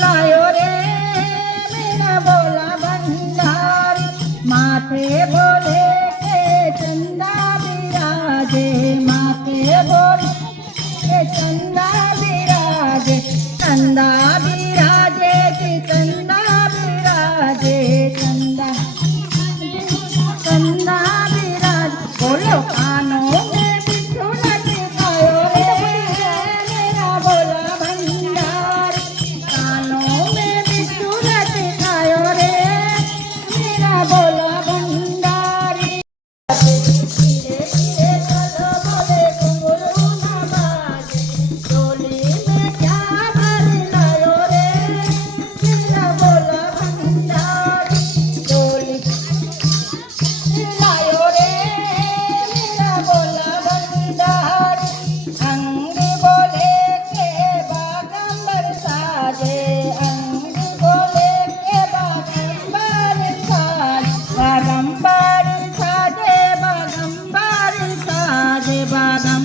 लायो रे मेरा बोला भंडारी, माथे बोले के चंदा विराजे, माथे बोले के चंदा विराजे, चंदा विराजे कि चंदा विराजे, चंदा चंदा विराज। बोलो कानों में बिच्छू लटकायो रे मेरा बोला भंडारी, कानों में बिच्छू लटकायो रे मेरा बोला भंडारी। धीरे धीरे चलो बोले घुंघरू न बाजे, चोली में क्या भर लायो रे मेरा बोला भंडारी, चोली लायो रे मेरा बोला भंडारी। अंग बोले के बागंबर साजे, अंग बोले के बागंबर साजे, बागंबर साजे, बागंबर साजे, बागम